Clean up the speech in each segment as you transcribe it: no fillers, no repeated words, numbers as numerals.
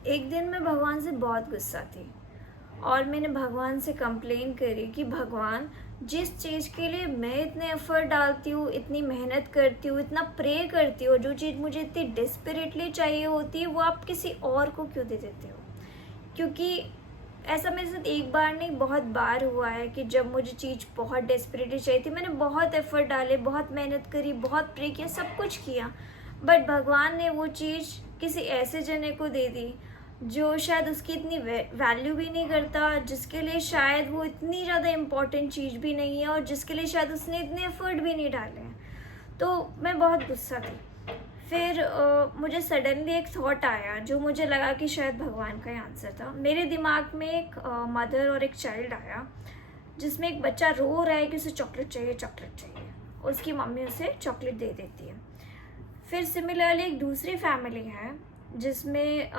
एक दिन मैं भगवान से बहुत गुस्सा थी और मैंने भगवान से कंप्लेन करी कि भगवान, जिस चीज़ के लिए मैं इतने एफर्ट डालती हूँ, इतनी मेहनत करती हूँ, इतना प्रे करती हूँ, जो चीज़ मुझे इतनी डेस्परेटली चाहिए होती है वो आप किसी और को क्यों दे देते हो? क्योंकि ऐसा मेरे साथ एक बार नहीं बहुत बार हुआ है कि जब मुझे चीज़ बहुत डेस्परेटली चाहिए थी, मैंने बहुत एफर्ट डाले, बहुत मेहनत करी, बहुत प्रे किया, सब कुछ किया, बट भगवान ने वो चीज़ किसी ऐसे जने को दे दी जो शायद उसकी इतनी वैल्यू भी नहीं करता, जिसके लिए शायद वो इतनी ज़्यादा इम्पोर्टेंट चीज़ भी नहीं है और जिसके लिए शायद उसने इतने एफर्ट भी नहीं डाले हैं। तो मैं बहुत गुस्सा थी। फिर मुझे सडनली एक थॉट आया जो मुझे लगा कि शायद भगवान का ही आंसर था। मेरे दिमाग में एक मदर और एक चाइल्ड आया, जिसमें एक बच्चा रो रहा है कि उसे चॉकलेट चाहिए, चॉकलेट चाहिए। उसकी मम्मी उसे चॉकलेट दे देती है। फिर सिमिलरली एक दूसरी फैमिली है जिसमें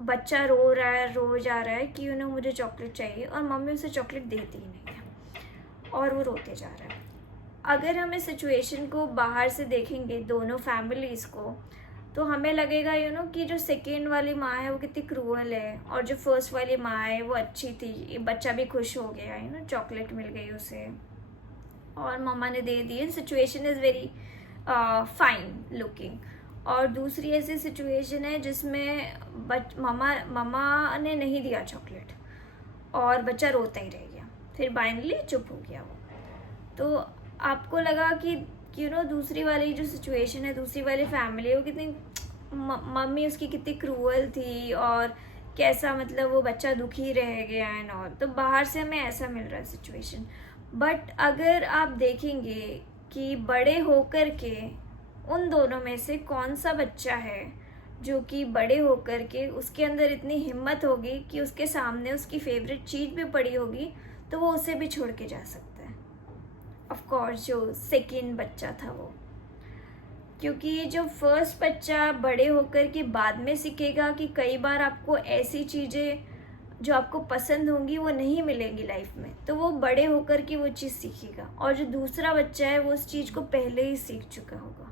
बच्चा रो रहा है, रो जा रहा है कि मुझे चॉकलेट चाहिए, और मम्मी उसे चॉकलेट देती ही नहीं है और वो रोते जा रहा है। अगर हम इस सिचुएशन को बाहर से देखेंगे, दोनों फैमिलीज़ को, तो हमें लगेगा कि जो सेकेंड वाली माँ है वो कितनी क्रूअल है और जो फर्स्ट वाली माँ है वो अच्छी थी। बच्चा भी खुश हो गया, चॉकलेट मिल गई उसे और मम्मा ने दे दी। Situation is very fine looking. और दूसरी ऐसी सिचुएशन है जिसमें मम्मा ने नहीं दिया चॉकलेट और बच्चा रोता ही रह गया, फिर फाइनली चुप हो गया वो। तो आपको लगा कि दूसरी वाली जो सिचुएशन है, दूसरी वाली फैमिली है, वो कितनी मम्मी उसकी कितनी क्रूअल थी और कैसा, मतलब वो बच्चा दुखी रह गया एंड ऑल। तो बाहर से हमें ऐसा मिल रहा है सिचुएशन, बट अगर आप देखेंगे कि बड़े होकर के उन दोनों में से कौन सा बच्चा है जो कि बड़े होकर के उसके अंदर इतनी हिम्मत होगी कि उसके सामने उसकी फेवरेट चीज़ भी पड़ी होगी तो वो उसे भी छोड़ के जा सकता है। ऑफ कोर्स जो सेकेंड बच्चा था वो, क्योंकि जो फर्स्ट बच्चा बड़े होकर के बाद में सीखेगा कि कई बार आपको ऐसी चीज़ें जो आपको पसंद होंगी वो नहीं मिलेंगी लाइफ में, तो वो बड़े होकर के वो चीज़ सीखेगा। और जो दूसरा बच्चा है वो उस चीज़ को पहले ही सीख चुका होगा।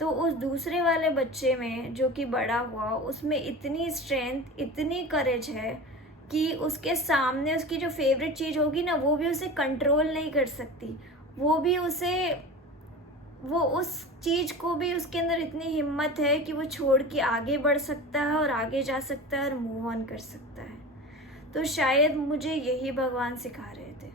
तो उस दूसरे वाले बच्चे में जो कि बड़ा हुआ, उसमें इतनी स्ट्रेंथ, इतनी करेज है कि उसके सामने उसकी जो फेवरेट चीज़ होगी ना, वो भी उसे कंट्रोल नहीं कर सकती। वो उस चीज़ को भी, उसके अंदर इतनी हिम्मत है कि वो छोड़ के आगे बढ़ सकता है और आगे जा सकता है और मूव ऑन कर सकता है। तो शायद मुझे यही भगवान सिखा रहे थे।